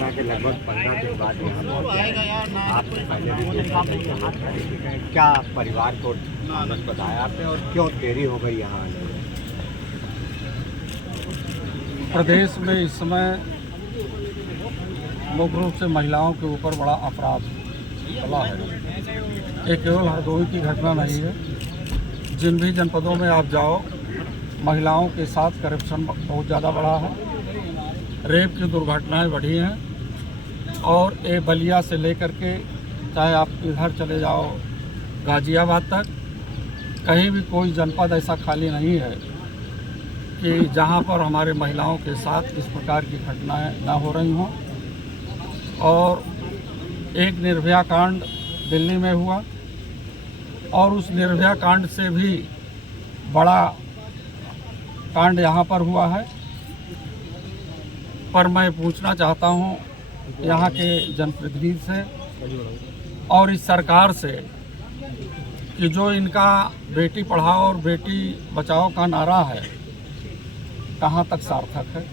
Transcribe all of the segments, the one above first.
घटना के लगभग 15 दिन बाद यहाँ पहुँचे। आपने पहले भी देखा था कि लोग खड़े थे। क्या परिवार को वापस बताया आपने और क्यों देरी हो गई यहाँ आने में? प्रदेश में इस समय मुख्य रूप से महिलाओं के ऊपर बड़ा अपराध चला है। ये केवल हरदोई की घटना नहीं है, जिन भी जनपदों में आप जाओ महिलाओं के साथ करप्शन बहुत ज़्यादा बढ़ा है, रेप की दुर्घटनाएं बढ़ी हैं और ये बलिया से लेकर के चाहे आप इधर चले जाओ गाजियाबाद तक, कहीं भी कोई जनपद ऐसा खाली नहीं है कि जहां पर हमारे महिलाओं के साथ इस प्रकार की घटनाएं ना हो रही हों। और एक निर्भया कांड दिल्ली में हुआ और उस निर्भया कांड से भी बड़ा कांड यहाँ पर हुआ है। पर मैं पूछना चाहता हूँ यहाँ के जनप्रतिनिधि से और इस सरकार से कि जो इनका बेटी पढ़ाओ और बेटी बचाओ का नारा है, कहाँ तक सार्थक है?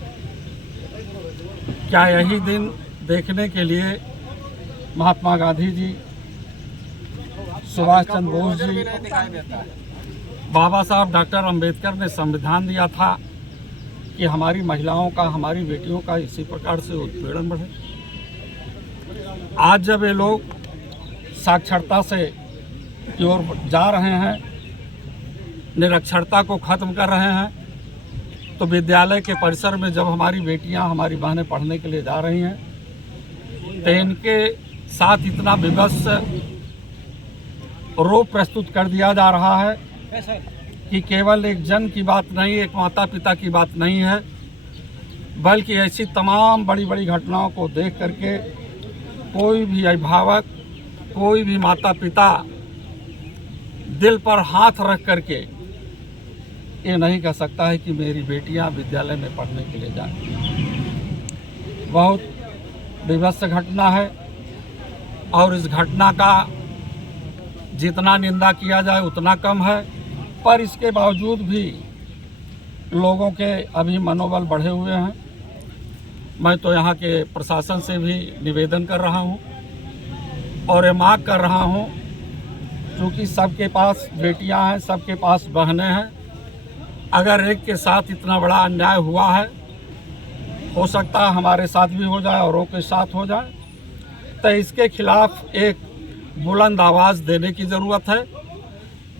क्या यही दिन देखने के लिए महात्मा गांधी जी, सुभाष चंद्र बोस जी, बाबा साहब डॉक्टर अंबेडकर ने संविधान दिया था कि हमारी महिलाओं का, हमारी बेटियों का इसी प्रकार से उत्पीड़न बढ़े? आज जब ये लोग साक्षरता से की ओर जा रहे हैं, निरक्षरता को खत्म कर रहे हैं, तो विद्यालय के परिसर में जब हमारी बेटियां, हमारी बहनें पढ़ने के लिए जा रही हैं, तो इनके साथ इतना विवश रोप प्रस्तुत कर दिया जा रहा है कि केवल एक जन की बात नहीं, एक माता पिता की बात नहीं है, बल्कि ऐसी तमाम बड़ी बड़ी घटनाओं को देख करके कोई भी अभिभावक, कोई भी माता पिता दिल पर हाथ रख करके ये नहीं कह सकता है कि मेरी बेटियां विद्यालय में पढ़ने के लिए जाएं। बहुत विभत्स घटना है और इस घटना का जितना निंदा किया जाए उतना कम है, पर इसके बावजूद भी लोगों के अभी मनोबल बढ़े हुए हैं। मैं तो यहाँ के प्रशासन से भी निवेदन कर रहा हूँ और ये मांग कर रहा हूँ, क्योंकि सबके पास बेटियाँ हैं, सबके पास बहनें हैं। अगर एक के साथ इतना बड़ा अन्याय हुआ है, हो सकता है हमारे साथ भी हो जाए, औरों के साथ हो जाए, तो इसके खिलाफ एक बुलंद आवाज़ देने की ज़रूरत है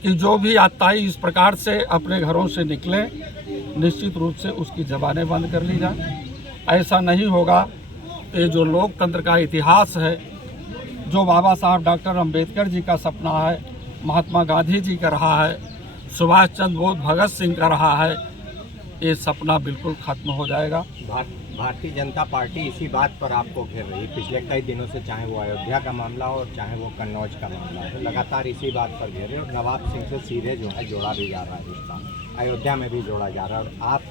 कि जो भी आताई इस प्रकार से अपने घरों से निकले, निश्चित रूप से उसकी ज़बानें बंद कर ली जाए। ऐसा नहीं होगा तो ये जो लोकतंत्र का इतिहास है, जो बाबा साहब डॉक्टर अंबेडकर जी का सपना है, महात्मा गांधी जी का रहा है, सुभाष चंद्र बोस, भगत सिंह का रहा है, ये सपना बिल्कुल ख़त्म हो जाएगा। भारतीय जनता पार्टी इसी बात पर आपको घेर रही है पिछले कई दिनों से, चाहे वो अयोध्या का मामला हो और चाहे वो कन्नौज का मामला हो, लगातार इसी बात पर घेरे और नवाब सिंह से सीधे जो है जोड़ा भी जा रहा है रिश्ता, अयोध्या में भी जोड़ा जा रहा है और आप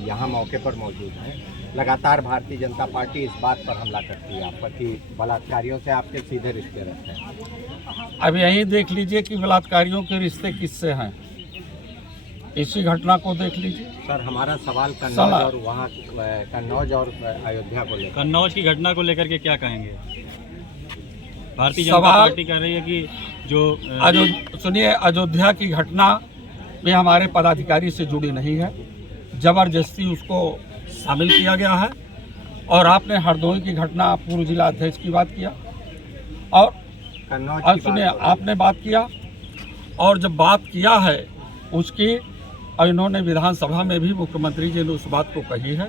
यहाँ मौके पर मौजूद हैं। लगातार भारतीय जनता पार्टी इस बात पर हमला करती है आप पर कि बलात्कारियों से आपके सीधे रिश्ते रहते हैं। अब यहीं देख लीजिए कि बलात्कारियों के रिश्ते किससे हैं, इसी घटना को देख लीजिए। सर, हमारा सवाल कन्नौज और वहाँ कन्नौज और अयोध्या को लेकर, कन्नौज की घटना को लेकर के क्या कहेंगे? भारतीय जनता पार्टी कह रही है कि जो सुनिए, अयोध्या की घटना में हमारे पदाधिकारी से जुड़ी नहीं है, जबरदस्ती उसको शामिल किया गया है। और आपने हरदोई की घटना, पूर्व जिला अध्यक्ष की बात किया और कन्नौज सुनिए, आपने बात किया और जब बात किया है उसकी, और इन्होंने विधानसभा में भी मुख्यमंत्री जी ने उस बात को कही है।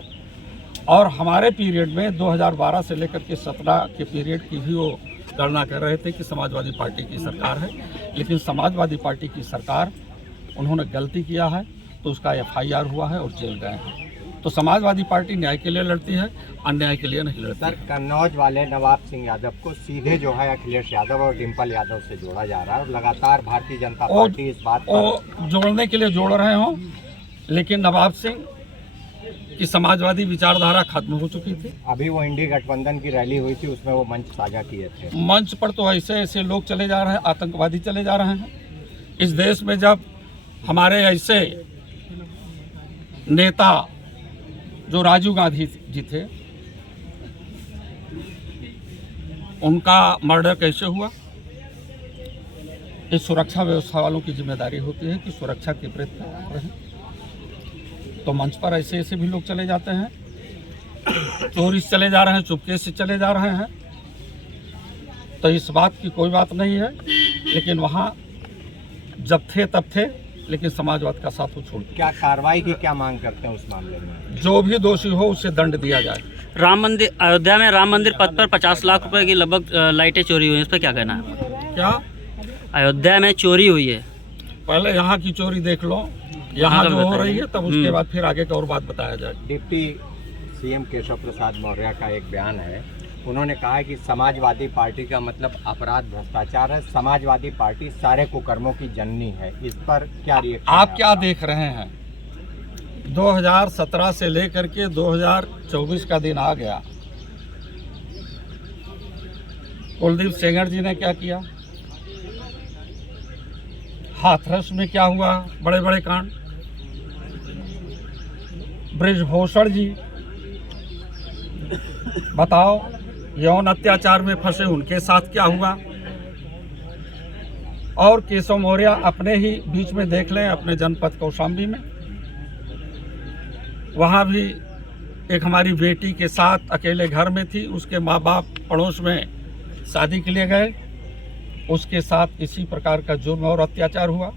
और हमारे पीरियड में 2012 से लेकर के 17 के पीरियड की भी वो गणना कर रहे थे कि समाजवादी पार्टी की सरकार है, लेकिन समाजवादी पार्टी की सरकार, उन्होंने गलती किया है तो उसका FIR हुआ है और जेल गए हैं। तो समाजवादी पार्टी न्याय के लिए लड़ती है, अन्याय के लिए नहीं लड़ती। सर, कन्नौज वाले नवाब सिंह यादव को सीधे जो है अखिलेश यादव और डिम्पल यादव से जोड़ा जा रहा है और लगातार भारतीय जनता पार्टी इस बात पर जोड़ने के लिए जोड़ रहे हों, लेकिन नवाब सिंह की समाजवादी विचारधारा खत्म हो चुकी थी। अभी वो इंडी गठबंधन की रैली हुई थी, उसमें वो मंच साझा किए थे। मंच पर तो ऐसे ऐसे लोग चले जा रहे हैं, आतंकवादी चले जा रहे हैं। इस देश में जब हमारे ऐसे नेता जो राजीव गांधी जी थे, उनका मर्डर कैसे हुआ, इस सुरक्षा व्यवस्था वालों की जिम्मेदारी होती है कि सुरक्षा के प्रति रहें। तो मंच पर ऐसे ऐसे भी लोग चले जाते हैं, चोरी से चले जा रहे हैं, चुपके से चले जा रहे हैं, तो इस बात की कोई बात नहीं है। लेकिन वहाँ जब थे तब थे, लेकिन समाजवाद का साथ वो छोड़ दिया। क्या कार्रवाई की क्या मांग करते हैं उस मामले में? जो भी दोषी हो उसे दंड दिया जाए। राम मंदिर, अयोध्या में राम मंदिर पद पर 50 लाख रुपए की लगभग लाइटें चोरी हुई हैं, इस पर क्या कहना है? क्या अयोध्या में चोरी हुई है, पहले यहाँ की चोरी देख लो, यहाँ जो हो रही है, तब उसके बाद फिर आगे की और बात बताया जाए। डिप्टी सीएम केशव प्रसाद मौर्य का एक बयान है, उन्होंने कहा है कि समाजवादी पार्टी का मतलब अपराध भ्रष्टाचार है, समाजवादी पार्टी सारे कुकर्मों की जननी है। इस पर क्या रिएक्शन? आप क्या देख रहे हैं? 2017 से लेकर के 2024 का दिन आ गया, कुलदीप सेंगर जी ने क्या किया, हाथरस में क्या हुआ, बड़े बड़े कांड, ब्रिजभूषण जी बताओ, यौन अत्याचार में फंसे उनके साथ क्या हुआ, और केशव मौर्य अपने ही बीच में देख लें, अपने जनपद कौशाम्बी में, वहाँ भी एक हमारी बेटी के साथ अकेले घर में थी, उसके माँ बाप पड़ोस में शादी के लिए गए, उसके साथ इसी प्रकार का जुर्म और अत्याचार हुआ।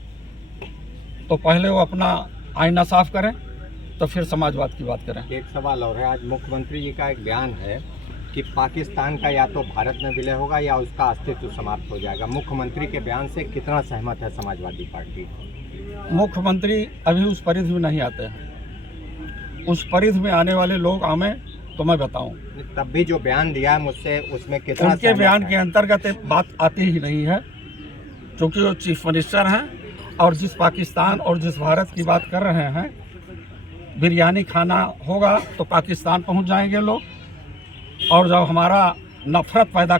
तो पहले वो अपना आईना साफ करें, तो फिर समाजवाद की बात करें। एक सवाल और है, आज मुख्यमंत्री जी का एक बयान है कि पाकिस्तान का या तो भारत में विलय होगा या उसका अस्तित्व समाप्त हो जाएगा। मुख्यमंत्री के बयान से कितना सहमत है समाजवादी पार्टी? मुख्यमंत्री अभी उस परिधि में नहीं आते हैं, उस परिधि में आने वाले लोग आवे तो मैं बताऊं। तब भी जो बयान दिया है मुझसे, उसमें कितना उनके सहमत बयान है? के अंतर्गत एक बात आती ही नहीं है, क्योंकि वो चीफ मिनिस्टर हैं, और जिस पाकिस्तान और जिस भारत की बात कर रहे हैं, बिरयानी खाना होगा तो पाकिस्तान पहुंच जाएंगे लोग, और जब हमारा नफरत पैदा कर